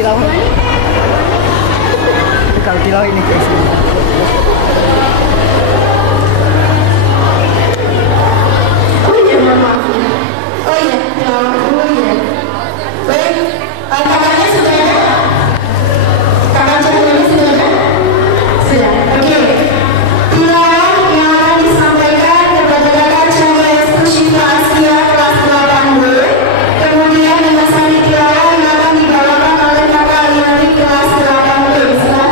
tilawah. Kalau tilawah ini guys. Oh iya, maaf ya. Oh iya, tilawah dulu ya. Baik, kakaknya sudah ada? Kakak cahayanya sudah ada? Sudah, oke. Tilawah yang akan disampaikan kepada kakak cahaya Syifa Asia kelas 8B. Kemudian dengan sari tilawah yang akan dibawakan oleh kakak Liani kelas 8B. Silakan.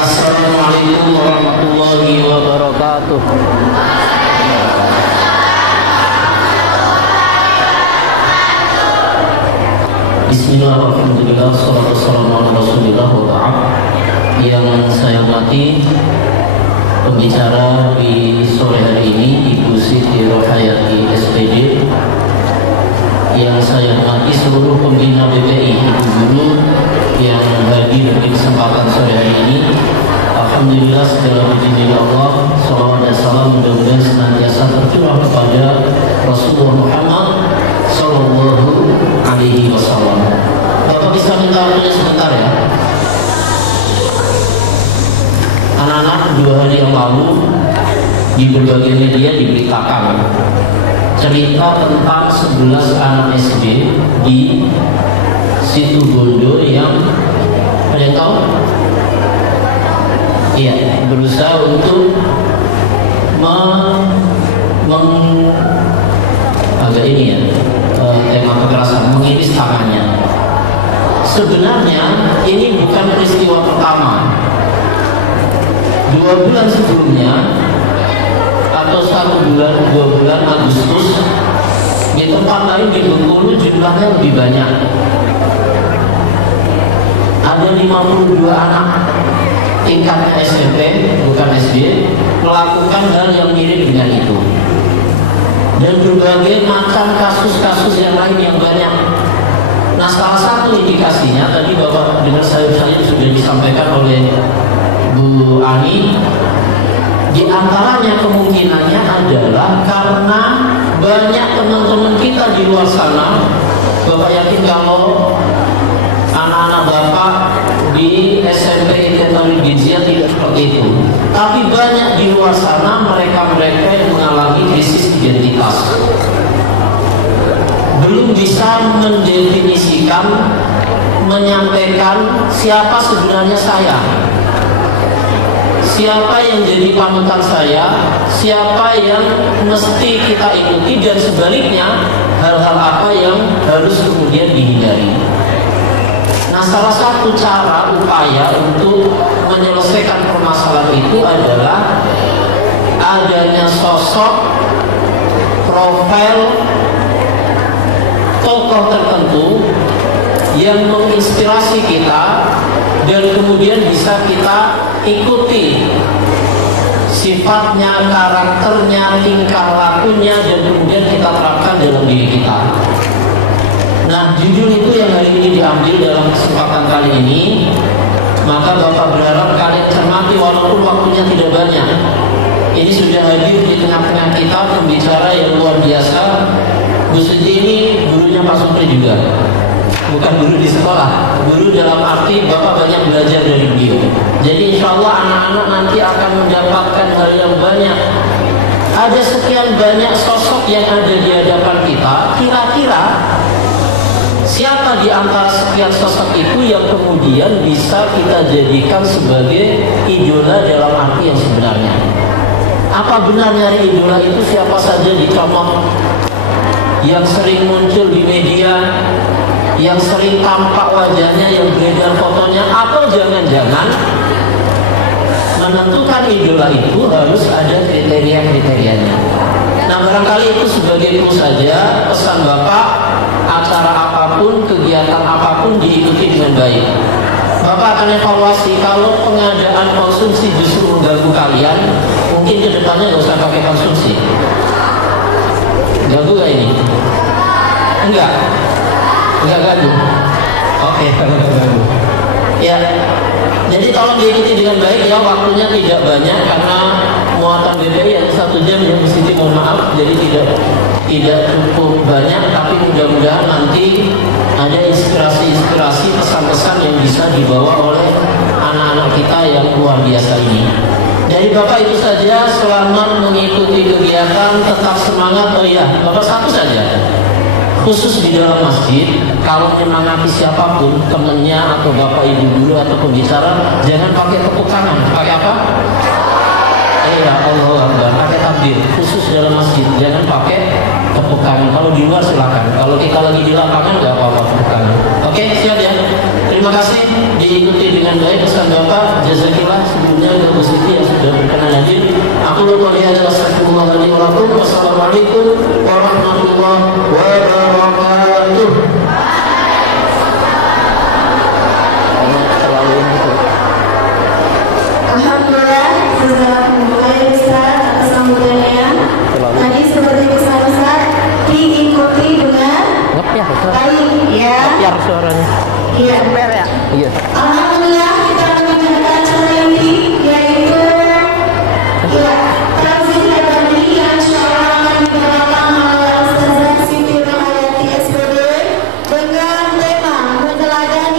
Assalamualaikum warahmatullahi wabarakatuh. Bismillahirrahmanirrahim. Assalamualaikum warahmatullahi wabarakatuh. Yang saya hormati pembicara di sore hari ini Ibu Siti Rohayati SPD, yang saya hormati seluruh pembina BPI, ibu guru yang hadir di kesempatan sore hari ini. Alhamdulillah, segala puji milik Allah. Salawat dan salam mudah-mudahan senantiasa tercurah kepada Rasulullah Muhammad Sallallahu Alaihi Wasallam. Bapak Bapak bisa minta waktunya sebentar ya. Anak-anak 2 hari yang lalu di berbagai media diberitakan cerita tentang 11 anak SD di Situbondo yang ada yang tahu? Iya, berusaha untuk agak ini ya, tema kekerasan, mengiris tangannya. Sebenarnya ini bukan peristiwa pertama. 2 bulan sebelumnya atau 1 bulan 2 bulan Agustus di tempat lain di Bengkulu jumlahnya lebih banyak. Ada 52 anak tingkat SMP bukan SD melakukan hal yang mirip dengan itu, dan berbagai macam kasus-kasus yang lain yang banyak. Nah, salah satu indikasinya tadi Bapak dengar saya sudah disampaikan oleh Bu Ani, di antaranya kemungkinannya adalah karena banyak teman-teman kita di luar sana. Bapak yakin kalau anak-anak Bapak di SMP Intelektual Ginsia tidak seperti itu, tapi banyak di luar sana mereka-mereka yang mengalami krisis identitas, belum bisa mendefinisikan, menyampaikan siapa sebenarnya saya, siapa yang jadi panutan saya, siapa yang mesti kita ikuti, dan sebaliknya hal-hal apa yang harus kemudian dihindari. Nah, salah satu cara upaya untuk menyelesaikan permasalahan itu adalah adanya sosok profil tokoh tertentu yang menginspirasi kita dan kemudian bisa kita ikuti sifatnya, karakternya, tingkah lakunya, dan kemudian kita terapkan dalam diri kita. Nah, judul itu yang hari ini diambil dalam kesempatan kali ini. Maka Bapak berharap kalian cermati walaupun waktunya tidak banyak. Ini sudah hadir di tengah-tengah kita pembicara yang luar biasa. Bu Siti ini gurunya Pak Supri juga, bukan guru di sekolah, guru dalam arti Bapak banyak belajar dari beliau. Jadi insya Allah anak-anak nanti akan mendapatkan hal yang banyak. Ada sekian banyak sosok yang ada di hadapan kita. Kira-kira siapa di antara sekian sosok itu yang kemudian bisa kita jadikan sebagai idola dalam arti yang sebenarnya? Apa benar nyari idola itu siapa saja dicontoh, yang sering muncul di media, yang sering tampak wajahnya, yang beredar fotonya, atau jangan-jangan menentukan idola itu harus ada kriteria-kriterianya? Nah, barangkali itu sebagai clue saja pesan Bapak, acara apapun, kegiatan apapun diikuti dengan baik. Bapak akan evaluasi kalau pengadaan konsumsi justru mengganggu kalian, mungkin kedepannya nggak usah pakai konsumsi. Ganggu gak ini? Enggak ganggu. Oke, enggak ganggu. Ya, jadi tolong diikuti dengan baik ya. Waktunya tidak banyak karena muatan BPI hanya 1 jam ya, mesti mohon maaf. Jadi tidak cukup banyak, tapi mudah-mudahan nanti ada inspirasi-inspirasi, pesan-pesan yang bisa dibawa oleh anak-anak kita yang luar biasa ini. Dari Bapak itu saja, selamat mengikuti kegiatan, tetap semangat. Oh iya, Bapak satu saja, khusus di dalam masjid, kalau menyemangati siapapun, temennya atau Bapak Ibu dulu atau pembicara, jangan pakai tepuk tangan. Pakai apa? Ya Allah Akbar, pakai takbir. Khusus dalam masjid, jangan pakai tepuk tangan. Kalau di luar silakan. Kalau kita lagi di lapangan nggak apa-apa tepuk tangan. Oke, siap ya. Terima kasih, diikuti dengan baik pesan Bapak. Jazakillah sebelumnya untuk Bu Siti yang sudah berkenan hadir. Aku lupa dia adalah astagfirullahaladzim. Wassalamualaikum warahmatullahi wabarakatuh. Alhamdulillah, Ustaz atas sambutannya. Tadi seperti pesan Ustaz, diikuti dengan baik ya. Biar suaranya. Iya. Ya? Iya. Alhamdulillah kita mendengarkan acara ini, yaitu Tauhid Badri yang insyaallah akan dibawakan oleh Ustazah Siti Rohayati SPD dengan tema Meneladani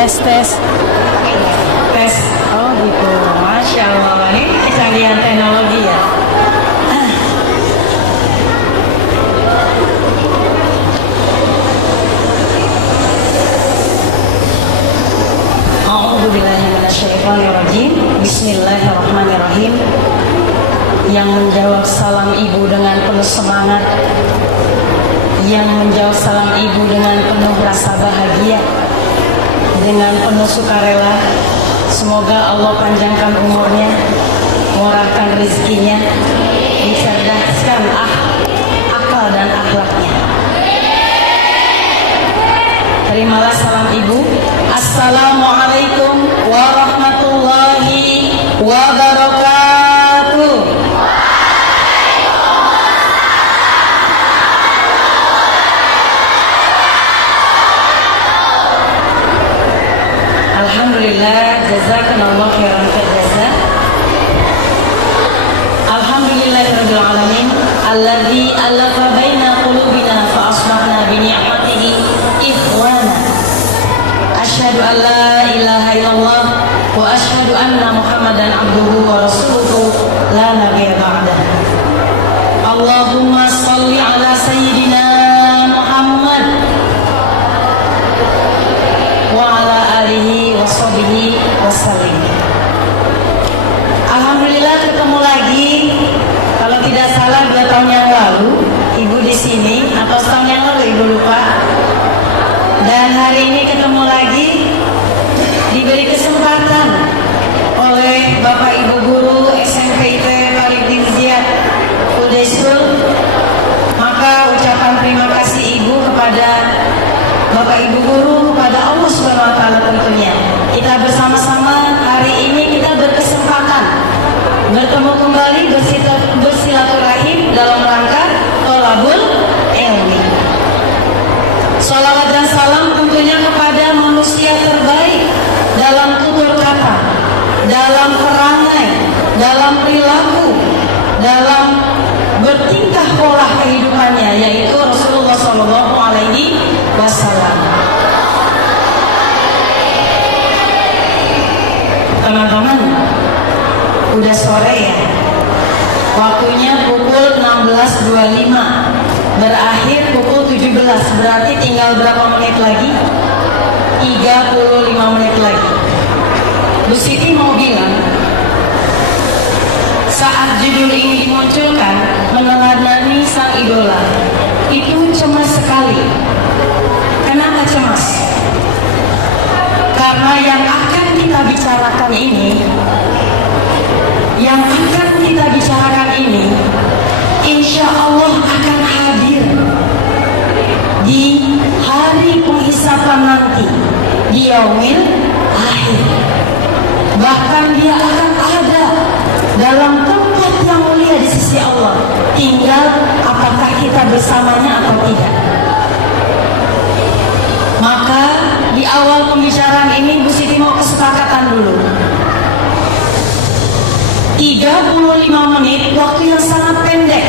Tes. Oh gitu. Masya Allah, ini kecanggihan teknologi ya. A'udzubillahiminasyaitonirrajim. Bismillahirrahmanirrahim. Yang menjawab salam ibu dengan penuh semangat, yang menjawab salam ibu dengan penuh rasa bahagia, dengan penuh sukarela. Semoga Allah panjangkan umurnya, murahkan rezekinya, dicerdaskan akal dan akhlaknya. Terimalah salam ibu. Assalamualaikum warahmatullahi wabarakatuh. Alhamdulillah, jazakallahu khairan jazaa. Alhamdulillahirabbil alamin alladzi alafa baina qulubina fa asbahna bi ni'matihi ikhwana. Asyhadu an la ilaha illallah wa asyhadu anna Muhammadan abduhu wa rasuluhu la nabiyya ba'dah. Allahumma shalli ala sayyidina Muhammad wa ala alihi wa sahbihi wasallim. Alhamdulillah ketemu lagi. Kalau tidak salah 2 tahun yang lalu ibu di sini, atau setahun yang lalu ibu lupa. Dan hari ini ketemu lagi, diberi kesempatan oleh Bapak Ibu Guru SMP IT Tariq bin Ziyad Udaisul. Maka ucapan terima kasih ibu kepada Bapak Ibu Guru, kepada Allah Subhanahu wa taala tentunya. Kita bersama-sama hari ini kita berkesempatan bertemu kembali, bersilaturahim dalam rangka thalabul ilmi. Salawat dan salam tentunya kepada manusia terbaik dalam tutur kata, dalam perangai, dalam perilaku, dalam bertingkah pola kehidupannya, yaitu Rasulullah Shallallahu Alaihi Wasallam. Teman-teman, udah sore ya. Waktunya pukul 16.25, berakhir pukul 17. Berarti tinggal berapa menit lagi? 35 menit lagi. Bu Siti mau bilang, saat judul ini dimunculkan, meneladani sang idola, itu cemas sekali. Kenapa cemas? Karena yang akan kita bicarakan ini, insya Allah akan hadir di hari penghisapan nanti, di yaumil akhir. Bahkan dia akan ada dalam tempat yang mulia di sisi Allah. Tinggal apakah kita bersamanya atau tidak. Maka di awal pembicaraan ini Bu Siti mau kesepakatan dulu. 35 menit, waktu yang sangat pendek.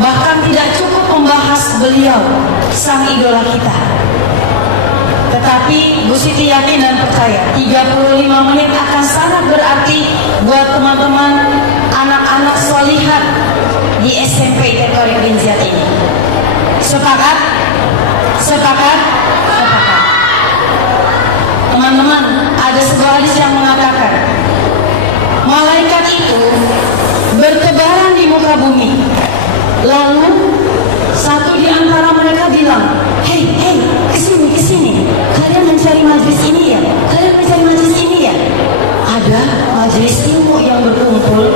Bahkan tidak cukup membahas beliau, sang idola kita. Tetapi Bu Siti yakin dan percaya 35 menit akan sangat berarti buat teman-teman anak-anak sholihat di SMP Tariq bin Ziyad ini. Sepakat? Sepakat? Sepakat. Teman-teman, ada sebuah hadis yang mengatakan malaikat itu bertebaran di muka bumi. Lalu satu di antara mereka bilang, hei, kesini, kesini. Kalian mencari majelis ini ya? Kalian mencari majelis ini ya? Ada majelis ilmu yang berkumpul,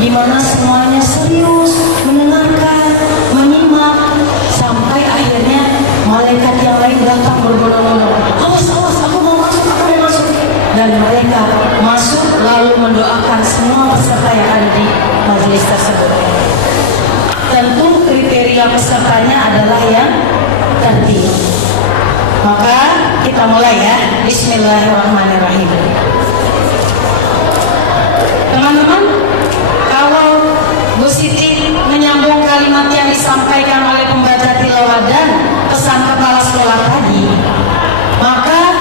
di mana semuanya serius mendengarkan, menyimak, sampai akhirnya malaikat yang lain datang berbondong-bondong. Awas, aku mau masuk, aku mau masuk. Dan mereka masuk lalu mendoakan semua peserta yang ada di majelis tersebut. Tentu kriteria pesertanya adalah yang terpilih. Maka kita mulai ya. Bismillahirrahmanirrahim. Teman-teman, kalau Bu Siti menyambung kalimat yang disampaikan oleh pembaca tilawah dan pesan kepala sekolah tadi, maka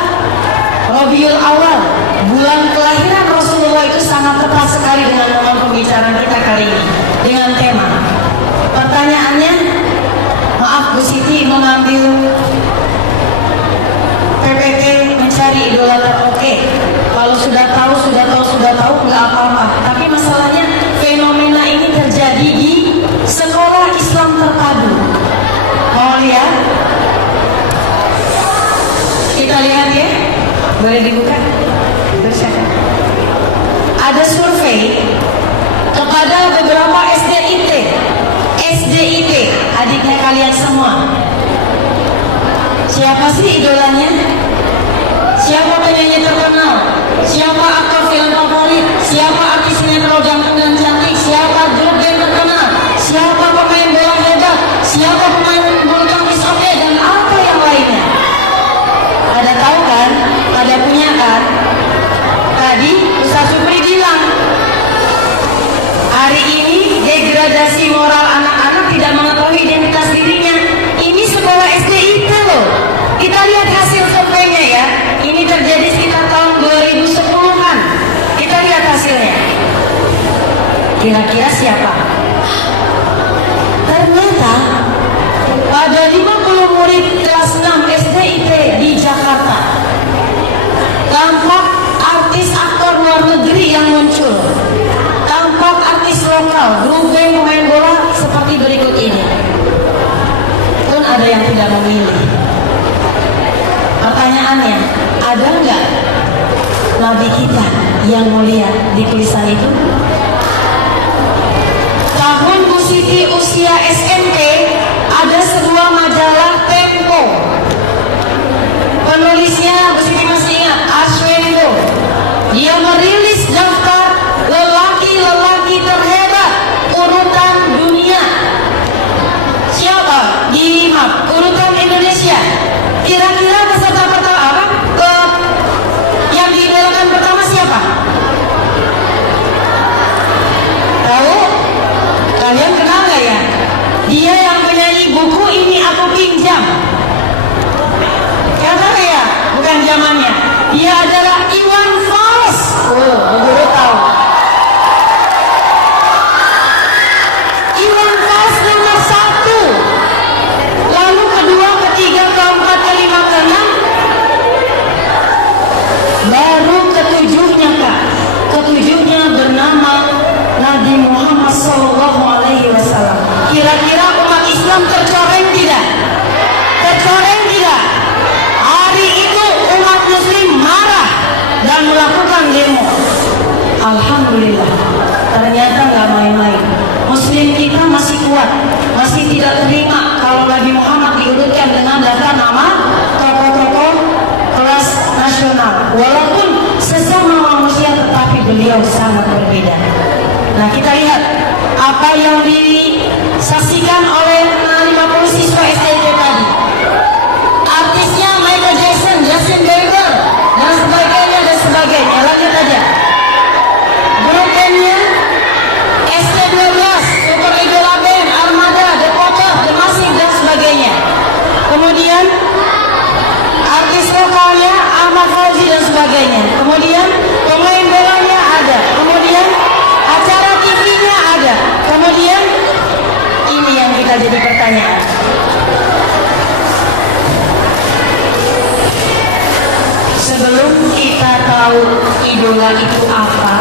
bulan kelahiran Rasulullah itu sangat tepat sekali dengan momen pembicaraan kita kali ini dengan tema. Pertanyaannya, maaf Bu Siti mengambil PPT mencari idola teroke. Kalau sudah tahu nggak apa-apa. Tapi masalahnya fenomena ini terjadi di sekolah Islam terpadu. Mau lihat? Kita lihat ya. Boleh dibuka? Ada survei kepada beberapa SDIT, adiknya kalian semua. Siapa sih idolanya? Siapa penyanyi terkenal? Siapa aktor film favorit? Siapa artis sinetron ganteng dan cantik? Siapa grup band terkenal? Siapa pemain bola hebat? Siapa pemain bulu tangkis oke? Dan apa yang lainnya? Ada tahu kan? Ada punya kan? Tadi Ustaz Supri bilang hari ini degradasi moral anak-anak tidak mengetahui identitas dirinya. Ini sekolah SDIT loh. Kita lihat hasil surveinya ya. Ini terjadi sekitar tahun 2010-an. Kita lihat hasilnya. Kira-kira siapa? Ternyata ada 50 murid kelas 6 SDIT di Jakarta. Tampak artis aktor luar negeri yang muncul. Tampak artis lokal, grup band, pemain bola seperti berikut ini. Pun ada yang tidak memilih. Pertanyaannya, ada nggak Nabi kita yang mulia di tulisan itu? Tahun Bu Siti usia SMP, ada sebuah majalah Tempo. Penulisnya Bu Siti masih ingat, Arswendo. Dia merilis daftar lelaki-lelaki terhebat urutan dunia. Siapa? Dimak, urutan Indonesia. Kira-kira peserta pertama apa? Yang diidolakan pertama siapa? Tahu? Kalian kenal gak ya? Dia yang penyanyi buku ini aku pinjam. Kata ya? Bukan zamannya. Dia adalah Iwan Fals. Oh, guru tahu. Iwan Fals nomor 1. Lalu kedua, ketiga, keempat, kelima, keenam. Baru ketujuhnya Kak. Ketujuhnya bernama Nabi Muhammad SAW. Kira-kira umat Islam tercoreng tidak? Tercoreng tidak? Hari itu umat Muslim marah dan melakukan demo. Alhamdulillah, ternyata nggak main-main. Muslim kita masih kuat, masih tidak terima kalau Nabi Muhammad diurutkan dengan daftar nama tokoh-tokoh kelas nasional. Walaupun sesama manusia, tetapi beliau sangat berbeda. Nah, kita lihat apa yang disaksikan oleh 50 siswa SDIT tadi. Artisnya Michael Jackson, Justin Bieber, dan sebagainya dan sebagainya. Lanjut aja. Grup bandnya ST12, Super Idola Band, Armada, The Potter, The Massive dan sebagainya. Kemudian artis lokalnya Ahmad Fauzi dan sebagainya. Kemudian pemain bolanya ada. Kemudian acara TV-nya ada. Kemudian ini yang kita jadi pertanyaan. Sebelum kita tahu idola itu apa,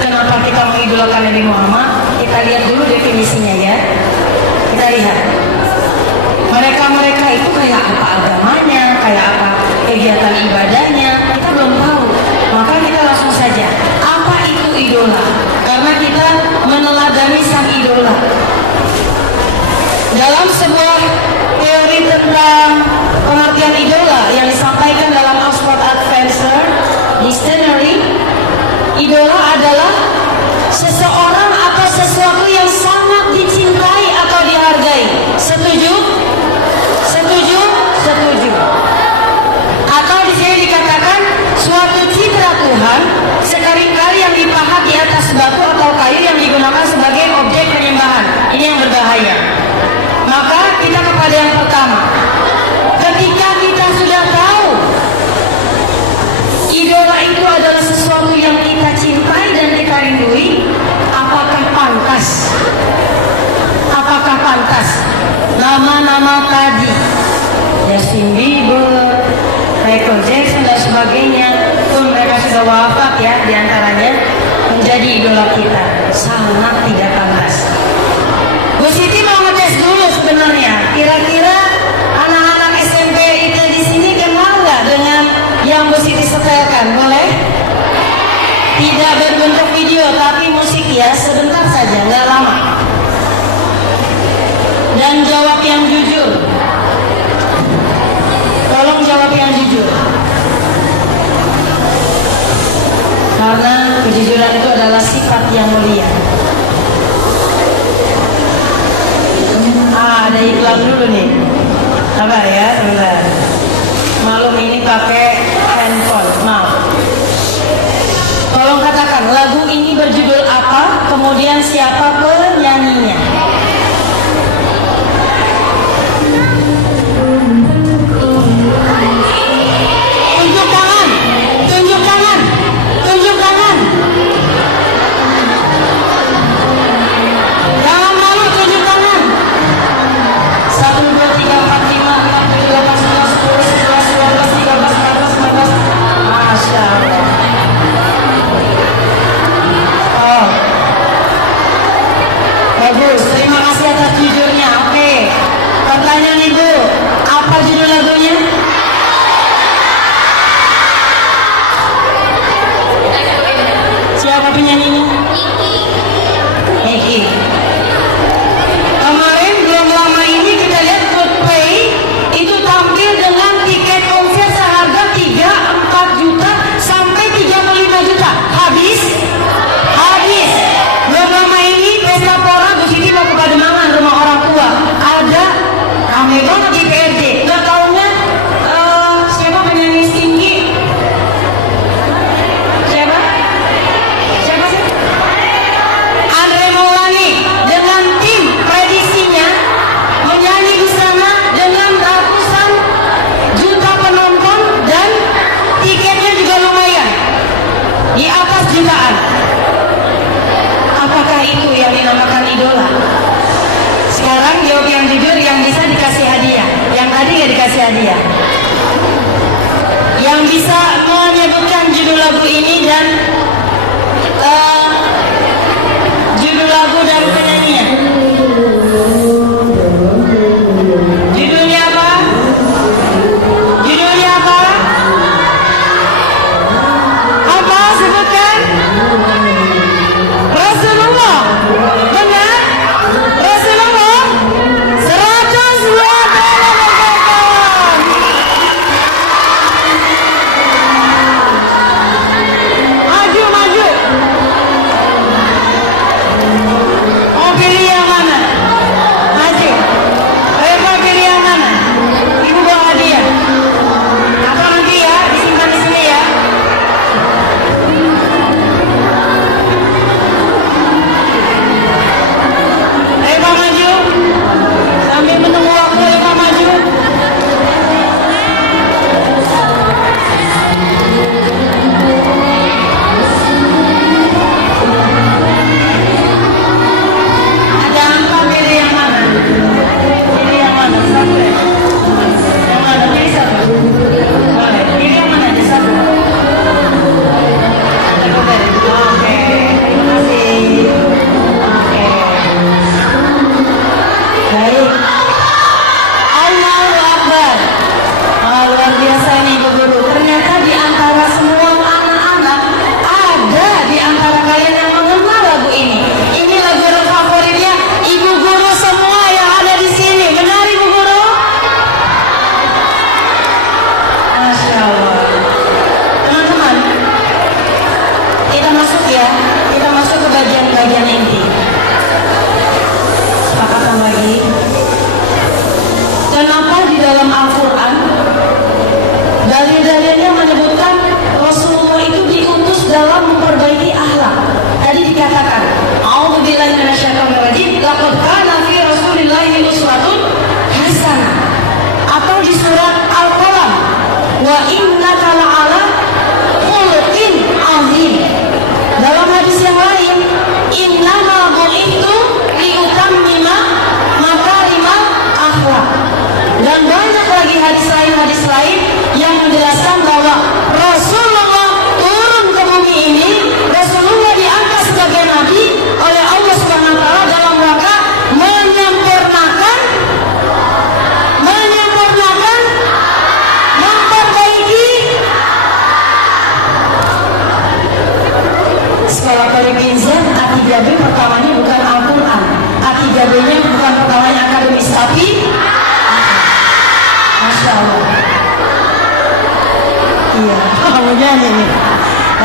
kenapa kita mengidolakan Nabi Muhammad, kita lihat dulu definisinya ya. Kita lihat. Mereka itu kayak apa agamanya, kayak apa kegiatan ibadahnya, kita belum tahu. Maka kita langsung saja, apa itu idola? Karena kita meneladani sang idola. Dalam sebuah teori tentang pengertian idola yang disampaikan dalam Oxford Advanced Dictionary, idola adalah seseorang atau sesuatu yang sangat dicintai atau dihargai. Setuju? Setuju? Setuju. Atau di sini dikatakan suatu citra Tuhan seringkali yang dipahat di atas batu atau kayu yang digunakan sebagai objek penyembahan. Ini yang berbahaya. Maka kita kepada yang pertama. Ketika kita sudah tahu nama-nama tadi, Justin Bieber, Michael Jackson dan sebagainya, pun mereka sudah wafat ya, diantaranya menjadi idola kita. Sangat tidak pantas. Bu Siti mau ngetes dulu sebenarnya, kira-kira anak-anak SMP itu di sini kenal nggak dengan yang Bu Siti setelkan? Boleh? Tidak berbentuk video, tapi musik ya, sebentar saja, nggak lama. Dan jawab yang jujur. Tolong jawab yang jujur. Karena kejujuran itu adalah sifat yang mulia. Ada iklan dulu nih. Apa ya? Sebentar. Malum ini pakai handphone. Maaf. Tolong katakan lagu ini berjudul apa, kemudian siapa penyanyinya. Tunjuk tangan, tunjuk tangan, tunjuk tangan. Jangan malu, tunjuk tangan. 1, 2, 3, 4, 5, 6, 7, 8, 9, 10, 11, 12, 13, 14, 15. Masya Allah. Oh, bagus. Terima kasih atas jujurnya. Oke. Pertanyaan Ibu, apa judul lagunya? Siapa penyanyinya? Niki. Kemarin belum lama ini kita lihat Coldplay itu tampil dengan tiket konser seharga 3-4 juta sampai 35 juta. Habis. Belum lama ini pesta pora Bu Siti mau ke Pademangan, rumah orang tua. Ada rame banget di PRJ. Gak taunya siapa penyanyi Stinky? Siapa sih? Andre Maulani dengan tim prediksinya menyanyi di sana dengan ratusan juta penonton dan tiketnya juga lumayan di atas jutaan. Apakah itu yang dinamakan idola? Sekarang jawab yang jujur, yang bisa dikasih hadiah. Yang tadi gak dikasih hadiah. Yang bisa menyebutkan judul lagu ini dan judul lagu dan penyanyinya. Judulnya apa? Judulnya apa? Apa? Sebutkan. Rasulullah. Benar? Rasulullah. 100 watt. Aduh.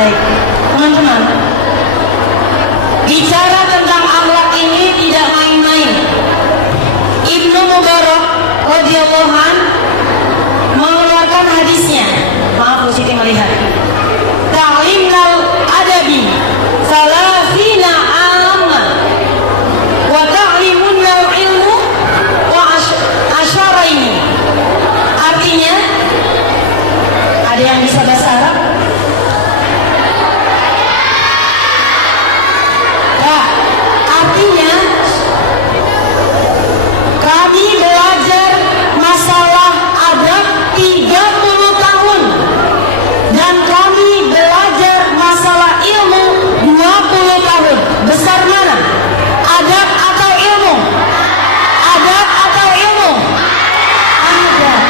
baik. Teman-teman, bicara tentang akhlak ini tidak main-main. Ibnu Mubarak radhiyallahu an mengeluarkan hadisnya. Maaf, Bu Siti melihat. Ta'limnal adabi salasina amma wa ta'limunnal ilmu wa asyaraini. Artinya, ada yang bisa bahasa Arab? Ya, artinya kami belajar masalah adab 30 tahun dan kami belajar masalah ilmu 20 tahun. Besar mana? Adab atau ilmu? Adab atau ilmu? Adab.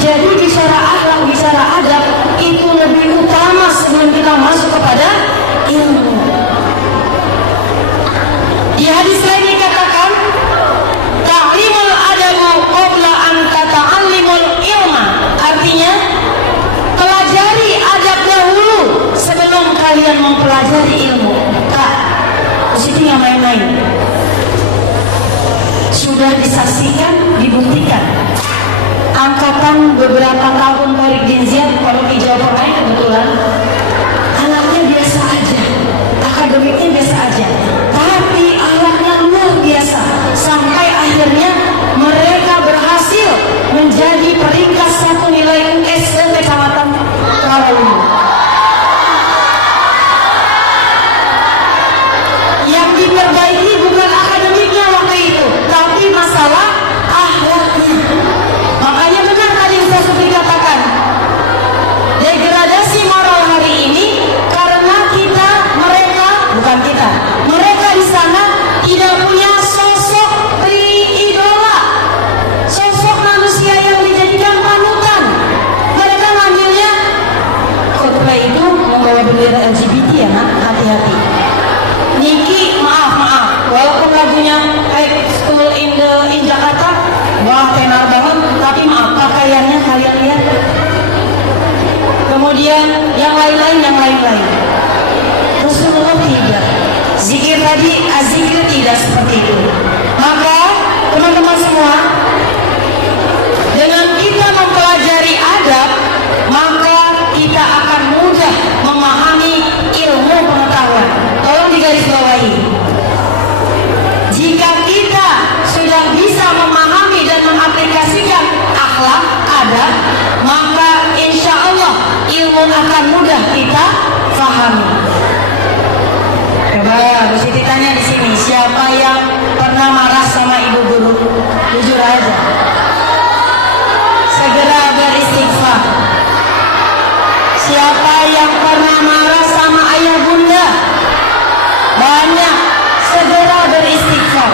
Jadi bicara akhlak, bicara adab itu lebih utama sebelum kita masuk kepada ilmu. Di hadis lain dikatakan, ta'limul adabu qabla an tata'allimul ilma. Artinya, pelajari adab dahulu sebelum kalian mempelajari ilmu. Kak, Siti nggak main-main. Sudah disaksikan, dibuktikan. Angkatan beberapa tahun Farid Dinziat, kalau di Jawa Tengah kebetulan anaknya biasa aja, akademiknya biasa aja, tapi anaknya luar biasa. Sampai akhirnya mereka berhasil menjadi peringkat 1 nilai US Kecamatan Rawalumbu. Yang diperbaiki bukan akademiknya waktu itu, tapi masalah akhlaknya. Makanya benar tadi Ustaz Supri katakan, degradasi moral hari ini karena mereka di sana tidak punya sosok idola, sosok manusia yang dijadikan panutan. Mereka ngambilnya khutbah itu membawa bendera LGBT ya nak, hati-hati. Niki maaf, walaupun lagunya School in Jakarta, wah tenar banget, tapi maaf pakaiannya kalian lihat. Kemudian yang lain-lain. Rasulullah tidak. Zikir tadi, azikir tidak seperti itu. Maka teman-teman semua, dengan kita mempelajari adab, maka kita akan mudah memahami ilmu pengetahuan. Tolong digarisbawahi. Jika kita sudah bisa memahami dan mengaplikasikan akhlak, adab, maka insya Allah ilmu akan mudah kita pahami. Coba Bu Siti tanya di sini, siapa yang pernah marah sama ibu guru? Jujur aja. Segera beristighfar. Siapa yang pernah marah sama ayah bunda? Banyak. Segera beristighfar.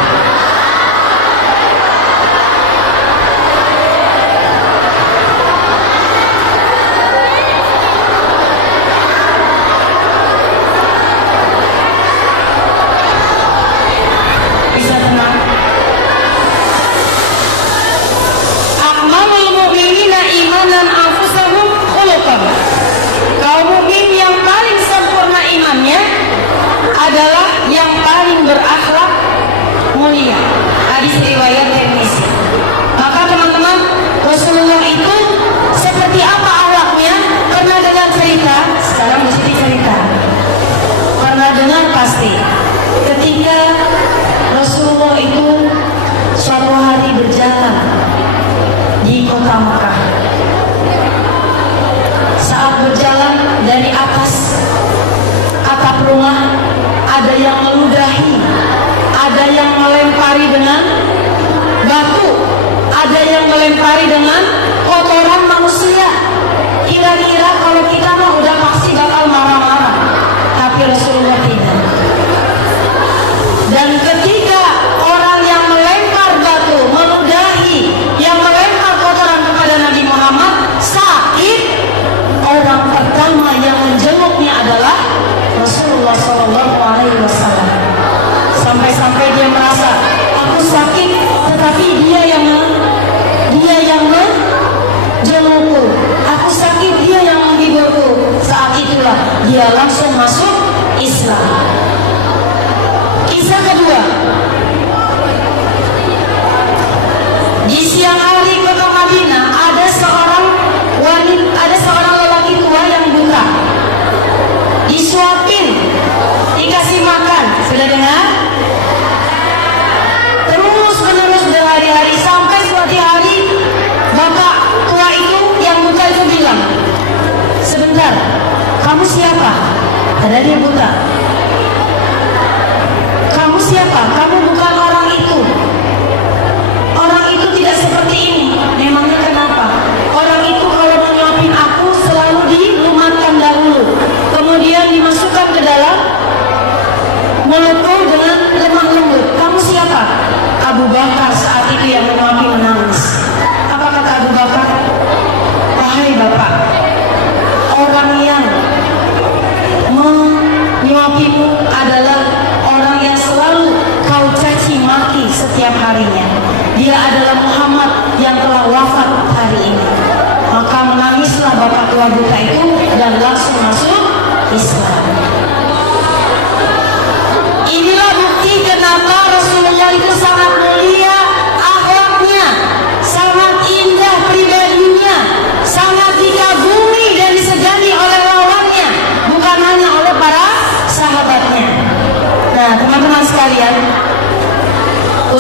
Bisa tenang. Akmalul mu'minina imanan anfusahum khuluqan. Kaum mukmin yang paling sempurna imannya adalah yang paling berakhlak mulia. Hadis riwayat Tirmizi. Maka teman-teman, Rasulullah itu seperti apa akhlaknya? Pernah dengar cerita? Sekarang mesti cerita. Pernah dengar pasti. Ketika Rasulullah itu suatu hari berjalan di kota Mekah. Saat berjalan dari atas atap rumah, ada yang meludahi, ada yang melempari dengan batu, ada yang melempari dengan kotoran manusia. Kira-kira kalau kita mah udah pasti bakal marah-marah, tapi Rasulullah tidak. Dan ketika orang yang melempar batu, meludahi, yang melempar kotoran kepada Nabi Muhammad sakit, orang pertama yang menjenguknya adalah Rasulullah SAW. Sampai-sampai dia merasa, aku sakit, tetapi dia yang menjengukku. Aku sakit, dia yang menghiburku. Saat itulah dia langsung masuk Islam. Kisah kedua, di siang hari kota Madinah ada seorang lelaki tua yang buta. Disuapin, dikasih makan, sudah dengar? Terus menerus berhari-hari sampai suatu hari bapak tua itu yang buta itu bilang, sebentar, kamu siapa? Ada dia buta. Kamu siapa? Kamu bukan orang itu. Orang itu tidak seperti ini. Memangnya kenapa? Orang itu kalau menyuapin aku selalu dilumatkan dahulu, kemudian dimasukkan ke dalam mulutku dengan lemah lembut. Kamu siapa? Abu Bakar saat itu yang menyuapi menangis. Apa kata Abu Bakar? Wahai bapak, orang yang menyuapimu adalah orang yang selalu kau caci maki setiap harinya. Dia adalah Muhammad yang telah wafat hari ini. Maka menangislah bapak tua buta itu dan langsung masuk Islam. Inilah bukti kenapa Rasulullah itu sangat mulia akhlaknya, sangat indah pribadinya, sangat dikagumi dan disegani oleh lawannya, bukan hanya oleh para sahabatnya. Nah, teman-teman sekalian,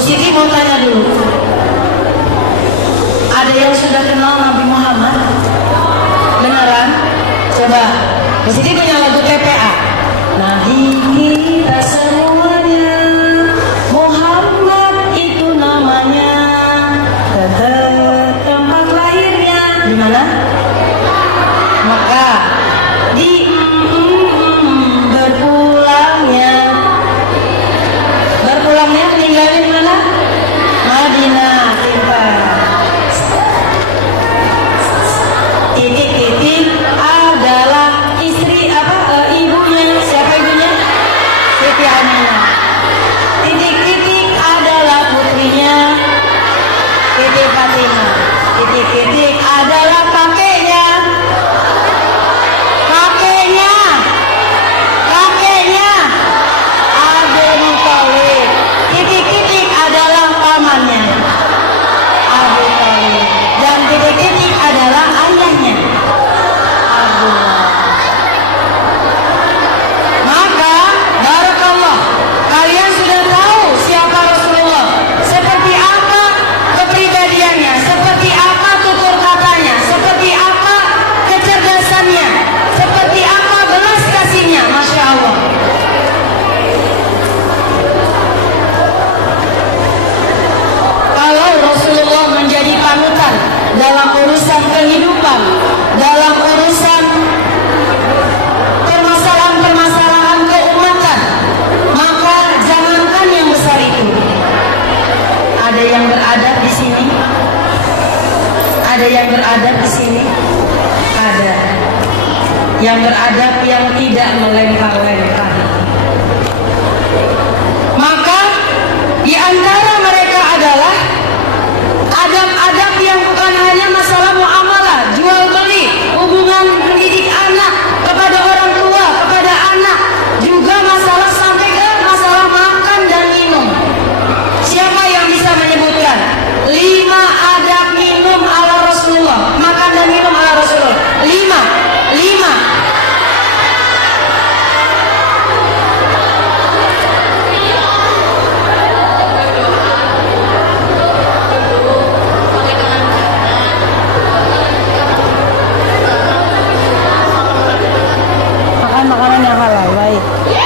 Siti mau tanya dulu, ada yang sudah kenal Nabi Muhammad? Beneran? Coba, Siti punya lagu TPA. Nabi kita semuanya, Muhammad itu namanya, tempat lahirnya di mana? Maka di berpulangnya meninggalnya di mana? Madinah. Titik-titik adalah istri ibunya. Siapa ibunya? Siti Aminah. Titik-titik adalah putrinya Siti Fatimah. Titik-titik adalah kakeknya Abu Thalib. Titik-titik adalah pamannya Abu Thalib. Dan titik-titik adalah ayahnya Abu Lahab. Maka barakallah, kalian sudah tahu siapa Rasulullah, seperti apa kepribadiannya, seperti apa tutur katanya, seperti apa kecerdasannya, seperti apa belas kasihnya. Masya Allah. Kalau Rasulullah menjadi panutan dalam urusan kehidupan, dalam urusan permasalahan-permasalahan keumatan, maka jangankan yang besar itu. Ada yang beradab di sini? Ada yang beradab di sini? Ada. Yang beradab yang tidak melempar-lempar. Maka di antara mereka adalah adab-adab yang bukan hanya masalah muamalah, jual beli, hubungan mendidik anak kepada orang tua, kepada anak, juga masalah sampai ke masalah makan dan minum. Siapa yang bisa menyebutkan 5 adab minum ala Rasulullah, makan dan minum ala Rasulullah? 5. Makanan yang halal, baik. Ya.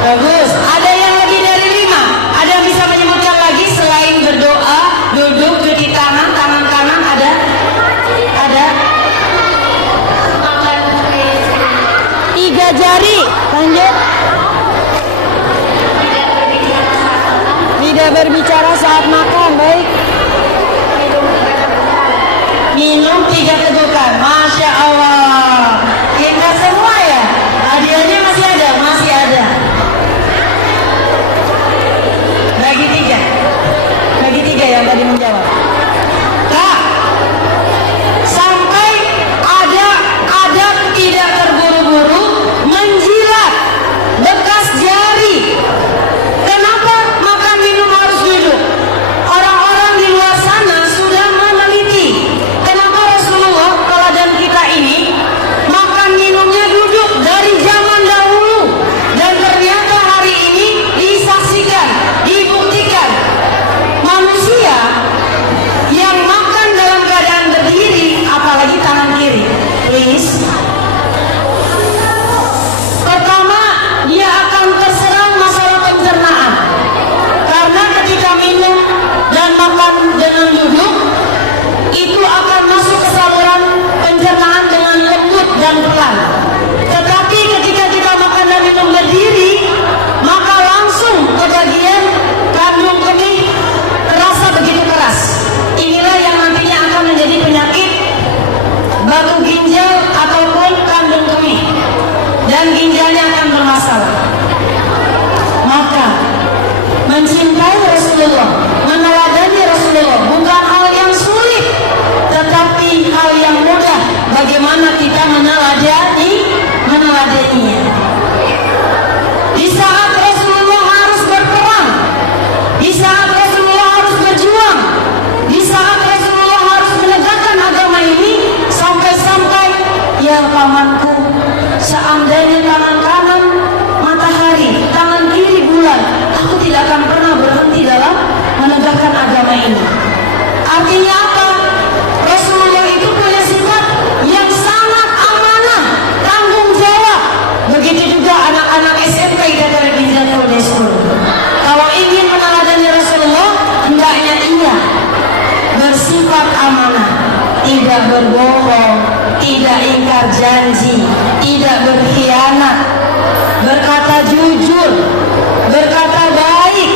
Bagus. Ada yang lebih dari 5? Ada yang bisa menyebutkan lagi selain berdoa, duduk, cuci tangan, tangan kanan ada? Ada? 3 jari. Lanjut. Tidak berbicara saat makan, baik. Minum 3 tegukan. Masya Allah. Kita semua ya. Hadiahnya masih ada, masih ada. Bagi 3 yang tadi menjawab. diabetes, pertama dia akan terserang masalah pencernaan. Karena ketika minum dan makan dengan duduk, itu akan masuk ke saluran pencernaan dengan lembut dan pelan. Tetapi ketika kita makan dan minum berdiri, maka langsung ke bagian kandung kemih terasa begitu keras. Inilah yang nantinya akan menjadi penyakit batu ginjal ataupun kandung kemih, dan ginjalnya akan bermasalah. Maka mencintai Rasulullah, meneladani Rasulullah bukan hal yang sulit, tetapi hal yang mudah. Bagaimana kita meneladaninya. Di saat Rasulullah harus berperang, di saat Rasulullah harus berjuang, di saat Rasulullah harus menegakkan agama ini, sampai-sampai, ya pamanku, seandainya tangan kanan matahari, tangan kiri bulan, aku tidak akan pernah berhenti dalam menegakkan agama ini. Artinya apa? Rasulullah itu punya sifat yang sangat amanah, tanggung jawab. Begitu juga anak-anak SMK dari Ginjal School. Kalau ingin meneladani Rasulullah, hendaknya ia bersifat amanah, tidak berbohong, tidak ingkar janji, tidak berkhianat, berkata jujur, berkata baik.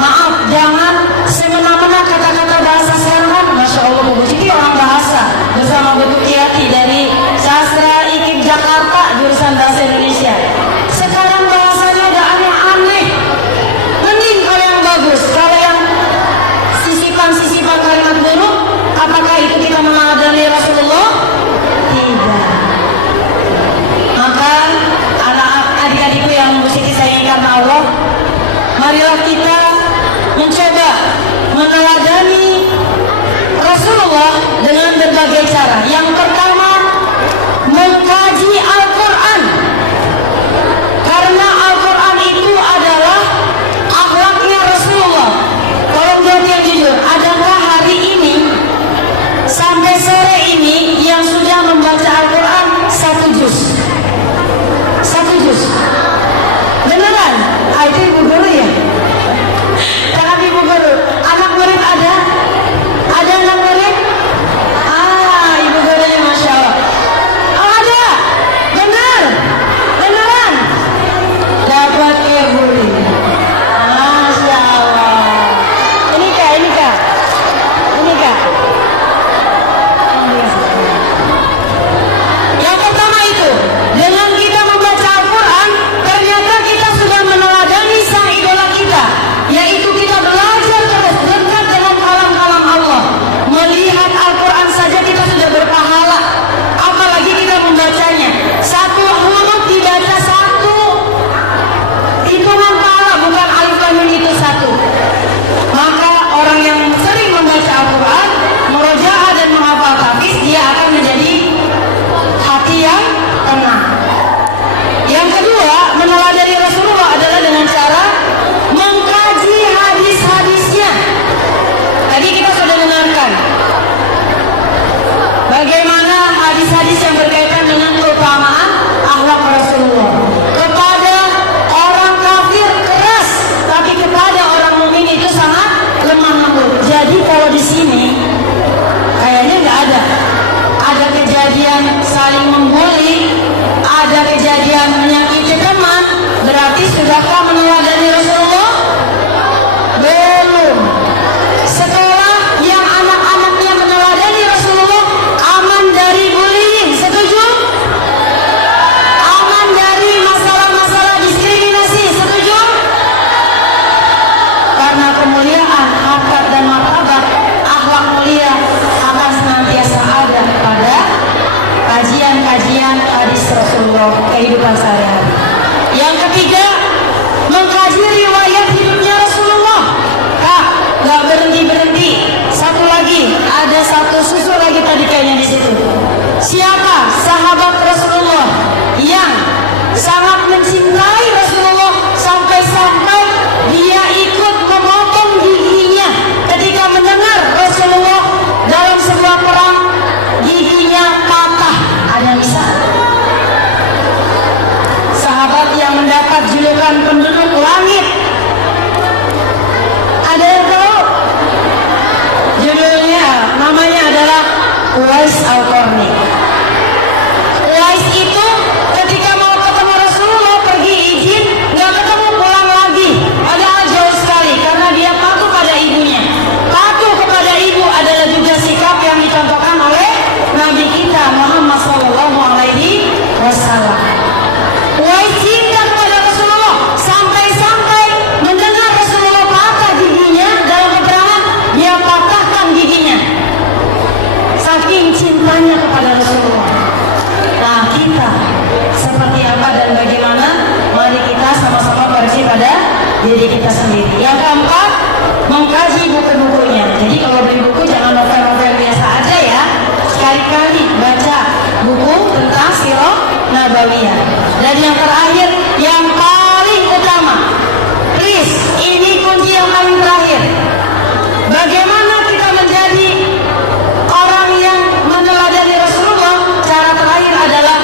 Maaf, jangan semena-mena kata-kata bahasa serhan. Masya Allah, Bu Siti orang bahasa bersama Bu Tiati dari Sastra IKIP Jakarta, jurusan bahasa Indonesia. Sekarang bahasanya udah aneh-aneh. Mending kalau yang bagus, kalau yang sisipan-sisipan kalimat buruk, apakah itu kita meneladani Rasulullah? Tidak. Maka adik-adikku yang Bu Siti sayangi karena Allah, marilah kita mencoba meneladani Rasulullah dengan berbagai cara. Yang pertama, mengkaji Al-Quran, karena Al-Quran itu adalah akhlaknya Rasulullah. Tolong jawab yang jujur, adakah hari ini sampai sore ini yang sudah membaca Al-Quran 1 juz? 1 juz? Beneran? Itu ibu guru ya? Jangan ibu guru. Anak murid ada? Ada anak murid? Ibu gurunya Masya Allah. Oh, ada? Benar? Beneran? Dapat ibu. Masya Allah. Ini kak. Yang pertama itu, dengan kita membaca Al-Quran, ternyata kita sudah meneladani sang idola kita, yaitu kita belajar terus dekat dengan kalam-kalam Allah. Melihat Al-Quran saja kita sudah berpahala, apalagi kita membacanya. 1 huruf dibaca 1 hitungan pahala, bukan alif lam mim itu 1. Maka orang yang sering membaca Al-Quran, murojaah dan menghafal hafiz, dia akan menjadi hati yang tenang. Yang kedua, meneladani Rasulullah adalah dengan cara mengkaji hadis-hadisnya. Tadi kita sudah dengarkan bagaimana hadis-hadis yang berkaitan dengan keutamaan akhlak Rasulullah. Kepada orang kafir keras, tapi kepada orang mukmin itu sangat lemah lembut. Jadi kalau di sini kayaknya nggak ada kejadian saling membuli, ada kejadian menyakiti teman. Berarti sudahkah meneladani Rasulullah? Belum. Sekolah yang anak-anaknya meneladani Rasulullah aman dari bullying, setuju? Aman dari masalah-masalah diskriminasi, setuju? Karena kemuliaan, harkat dan martabat, akhlak mulia akan senantiasa ada pada kajian-kajian hadis Rasulullah, kehidupan sehari-hari. Yang ketiga, mengkaji riwayat hidupnya Rasulullah. Kak, nggak berhenti-berhenti. Satu lagi, ada satu susul lagi tadi kayaknya di situ. Siapa sahabat Rasulullah yang sangat mencintai Rasulullah sampai-sampai dia ikut memotong giginya ketika mendengar Rasulullah dalam sebuah perang giginya patah? Ada misalnya mendapat julukan penduduk langit. Ada yang tahu? Judulnya, namanya adalah Uwais Al-Qarni. Uwais itu ketika mau ketemu Rasulullah pergi izin, nggak ketemu, pulang lagi. Padahal jauh sekali karena dia patuh pada ibunya. Patuh kepada ibu adalah juga sikap yang dicontohkan oleh Nabi kita Muhammad SAW. Uwais cinta kepada Rasulullah sampai-sampai mendengar Rasulullah patah giginya dalam peperangan, dia patahkan giginya. Saking cintanya kepada Rasulullah. Nah, kita seperti apa dan bagaimana? Mari kita sama-sama koreksi pada diri kita sendiri. Yang keempat, mengkaji buku-bukunya. Jadi kalau beli buku jangan novel-novel biasa aja ya. Sekali-kali baca buku tentang sirah nabawiyah. Dan yang terakhir, yang paling utama, please, ini kunci yang paling terakhir. Bagaimana kita menjadi orang yang meneladani Rasulullah? Cara terakhir adalah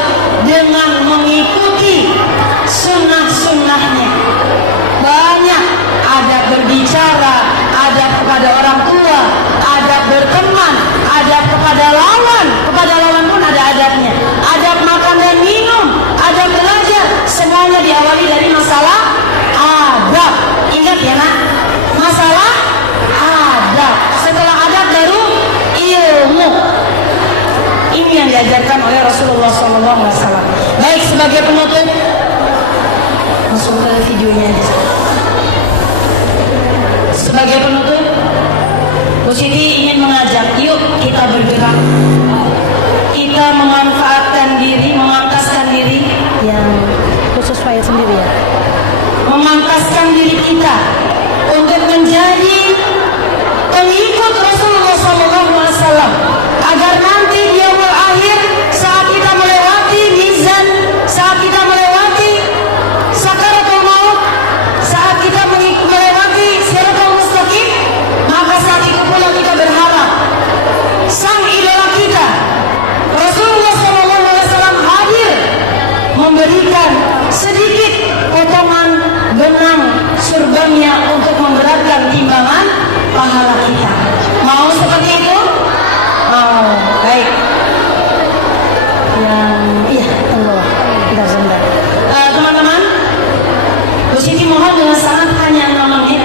dengan mengikuti sunnah-sunnahnya. Banyak adab berbicara, adab kepada orang tua, adab berteman, adab kepada lawan pun ada adabnya. Adab makan dan minum, adab belajar, semuanya diawali dari masalah adab. Ingat ya nak, masalah adab. Setelah adab baru ilmu. Ini yang diajarkan oleh Rasulullah SAW. Baik, sebagai penutup, masuk ke videonya aja. Sebagai penutup, Bu Siti ingin mengajak, yuk kita bergerak. Kita memanfaatkan diri, memangkaskan diri yang khusus file sendiri ya. Memangkaskan diri kita untuk menjadi pengikut Rasulullah SAW agar nanti di yaumul akhir saat kita melewati mizan, saat kita melewati sakaratul maut, saat kita melewati siratal mustaqim, maka saat itu pula kita berharap sang idola kita Rasulullah SAW hadir memberikan sedikit potongan benang surganya untuk memberatkan timbangan pahala kita. Mau seperti itu? Mau. Baik. Iya, tunggu. Bentar, sebentar. Teman-teman, Bu Siti mohon dengan sangat hanya 6 menit.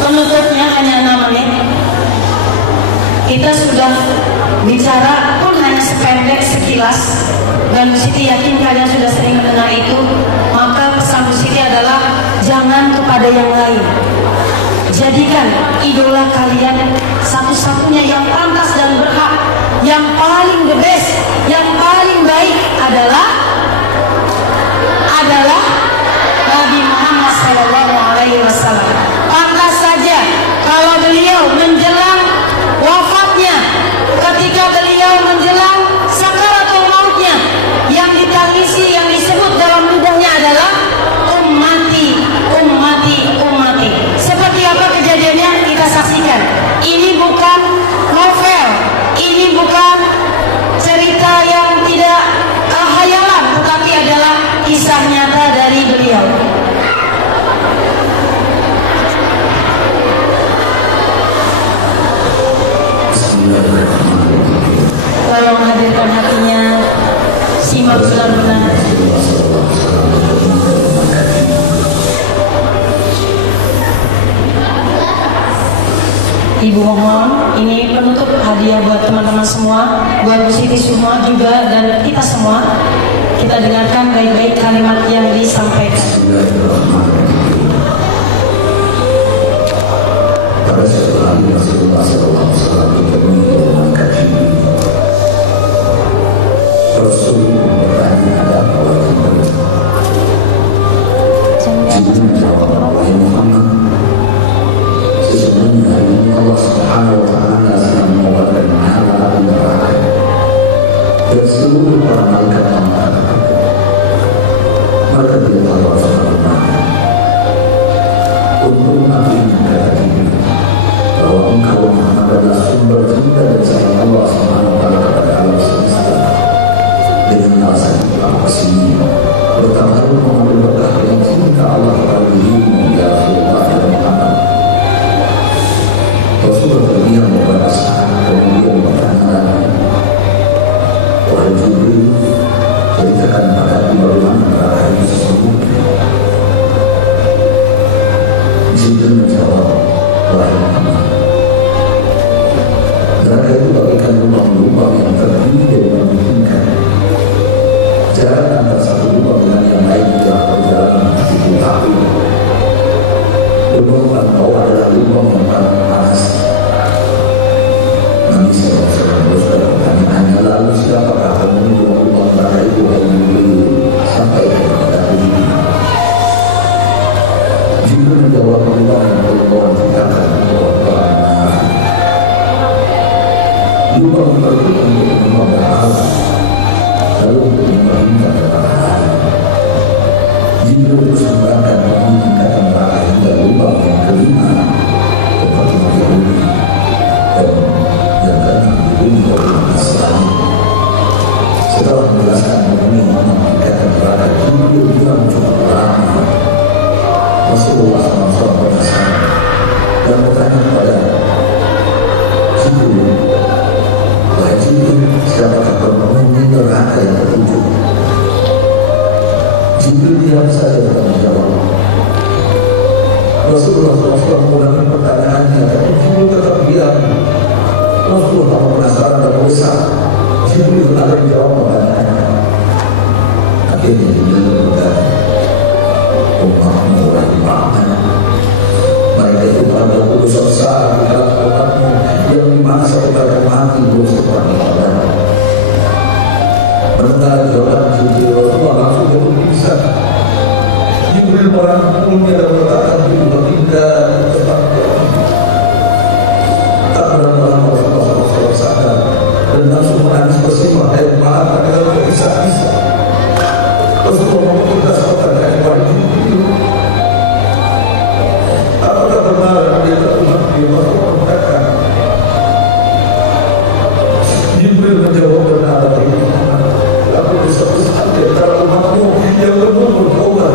Penutupnya hanya 6 menit. Kita sudah bicara pun hanya sependek sekilas, dan Bu Siti yakin kalian sudah sering mendengar itu. Maka pesan Bu Siti adalah jangan kepada yang lain. Jadikan idola kalian satu-satunya yang pantas dan berhak, yang paling the best, yang paling baik adalah Nabi Muhammad SAW. Pantas saja kalau beliau menjelang wafatnya, ketika beliau menjelang sakaratul mautnya, yang ditangisi, yang disebut dalam lidahnya adalah ummati, ummati, ummati. Seperti apa kejadiannya kita saksikan. Ini bukan novel, ini bukan cerita yang tidak khayalan, tetapi adalah kisah nyata dari beliau. Tolong hadirkan hatinya, simak benar-benar. Ibu mohon, ini penutup hadiah buat teman-teman semua, buat Bu Siti semua juga, dan kita semua. Kita dengarkan baik-baik kalimat yang disampaikan. Pada suatu hari Rasulullah SAW mengkaji. Rasul bertanya, ada apa lagi? Jibril menjawab, wahai Muhammad, sesungguhnya hari ini Allah Subhanahu wa Ta'ala sedang mengeluarkan pahala api neraka dan seluruh para malaikat mengatakan, maka dia tahu sebenarnya untuk api kata Jibril bahwa engkau Muhammad adalah sumber cinta dan sayang Allah Subhanahu wa Ta'ala kepada alam semesta. Dengan alasan itu aku kesini bertahan mengambil berkah yang cinta Allah kepada dirimu ya Rasulullah dan Muhammad. Rasulullah terdiam beberapa saat kemudian bertanya lagi, wahai Jibril, ceritakan padaku bagaimana neraka itu sesungguhnya. Jibril menjawab, wahai Muhammad, neraka itu bagaikan lubang-lubang yang terdiri dan memungkinkan jarak antara satu lubang dengan yang lain adalah perjalanan 10 tahun. Lubang paling bawah adalah lubang yang paling panas. Nabi SAW pertanyaannya, lalu siapakah penghuni lubang neraka itu yang sampai kepada diri? Jibril menjawab, lubang yang berlubang tinggalkan lubang neraka. Lubang berlubang untuk lubang berhala, lalu untuk meminta kepada Jibril terus menerangkan meningkatkan neraka hingga lubang yang kelima seperti Yahudi dan yang keenam dibunuh oleh umat Islam. Setelah menjelaskan mengenai meningkatkan neraka, Jibril diam cukup lama. Rasulullah SAW berpesan dan bertanya kepada Jibril, wahai Jibril, siapakah penghuni neraka yang ketujuh? Jibril diam saja dan menjawab. Rasulullah SAW mengulangi pertanyaannya, tapi Jibril tetap diam. Rasulullah penasaran dan bosan. Jibril ada yang jawab pertanyaannya. Akhirnya Jibril berkata, umatmu wahai Muhammad, mereka itu pada dosa besar di dalam umatmu yang dimaksa kepada mati belum sempat ibadah. Mendengar jawaban Jibril, Rasulullah langsung berpisah. Jibril merangkulnya dan berkata, berpindah ke tempat tak berapa lama Rasulullah SAW sadar dan langsung menangis bersimah air mata dalam berkisah-kisah. Rasulullah meminta pertanyaan kepada Jibril, apakah benar dia telah mati? Rasulullah mengatakan, Jibril menjawab, benar itu. Lalu disebut di antara umatmu yang belum bertobat.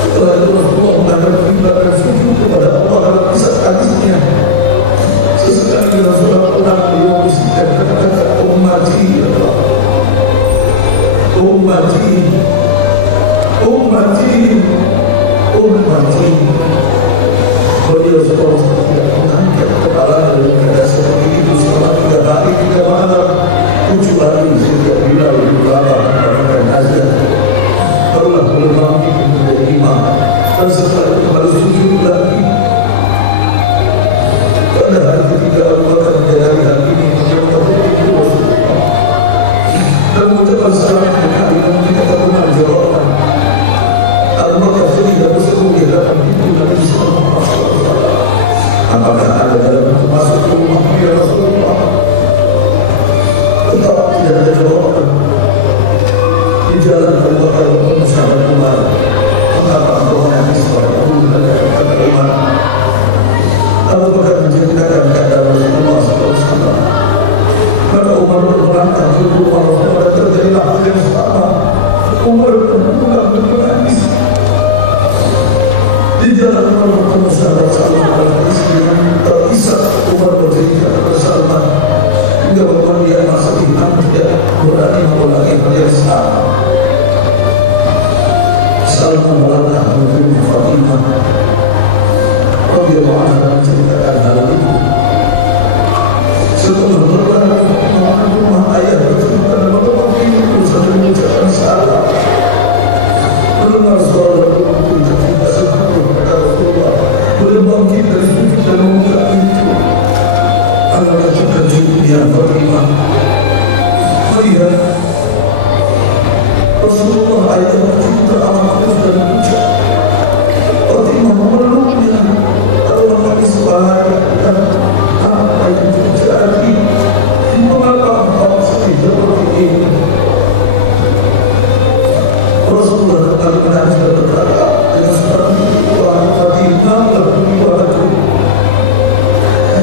Setelah itu Rasulullah mengatakan tindakan sujud kepada Allah dalam kisah hadisnya. Sesekali Rasulullah pernah beliau bisikan kata-kata ummati, ummati, ummati, ummati. Beliau setelah mengangkat kepala dan berkata seperti itu selama 3 hari 3 malam. 7 hari sejak Bilal berlama mengatakan azan, barulah berlama menjadi imam, dan setelah itu baru sujud lagi. Pada hari ketiga Abu Bakar menjadi hal ini menjawab itu Rasulullah dan mengucapkan salam berkali dan kita benar jawaban. Abu Bakar sedih berseru di hadapan pintu Nabi SAW. Apakah ada dalam itu masuk ke rumah ya Rasulullah? Tetap tidak ada jawaban. Di jalan Abu Bakar bertemu sahabat Umar. Mengapa engkau menangis pada kata Umar? Abu Bakar menceritakan kata Rasulullah SAW. Maka Umar berlantang ke rumah Rasulullah dan terjadilah hal yang sama. Umar berpulang dan menangis. Di jalan Umar bertemu sahabat Salman al-Farisi yang terpisah. Umar bercerita kepada Salman hingga bahwa dia masih imam tidak berani mengulangi hal yang sama. Salman melangkah menuju Fatimah radhiyallahu anha menceritakan hal itu. Setelah berlari ke rumah ayah bercerita dan bertemu pintu sambil mengucapkan salam. Mendengar suara berkumpul kita sebelum kata Rasulullah boleh bangkit dari sujud dan membuka pintu. Anak terkejut dia Fatimah melihat Rasulullah ayah bercerita amat terus dan mengucap. Fatimah memeluknya lalu menangis bahagia dan apa yang terjadi? Mengapa engkau sedih seperti ini? Rasulullah kembali menangis dan berkata dengan seperti itu, wahai Fatimah, lebih wahai.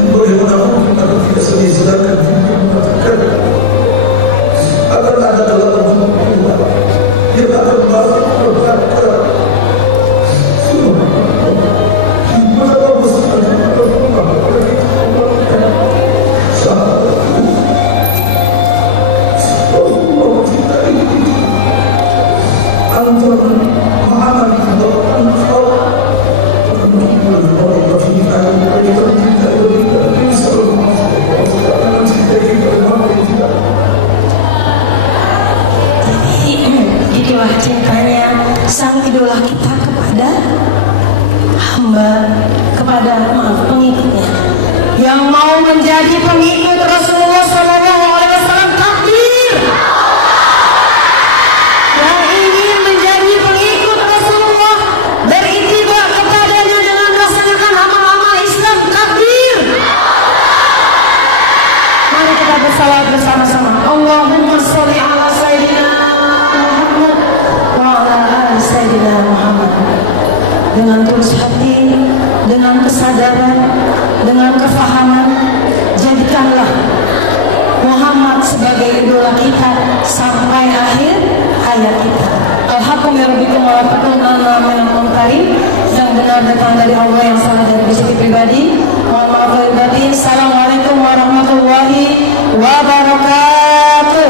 Bagaimana mungkin aku tidak sedih sedangkan Jibril mengatakan akan ada dalam Itulah cintanya sang idola kita kepada hamba, kepada pengikutnya. Yang mau menjadi pengikut Rasulullah SAW, takbir. Yang ingin menjadi pengikut Rasulullah, beritiba kepadanya dengan melaksanakan amal-amal Islam, takbir. Mari kita bersalawat bersama-sama. Allahumma sholli ala sayyidina Muhammad wa ala ali sayyidina Muhammad. Dengan tulus hati, dengan kesadaran, dengan kefahaman, jadikanlah Muhammad sebagai idola kita sampai akhir hayat kita. Alhamdulillah yang benar datang dari Allah, yang salah dari diri pribadi. Mohon maaf lahir batin. Assalamualaikum warahmatullahi wabarakatuh.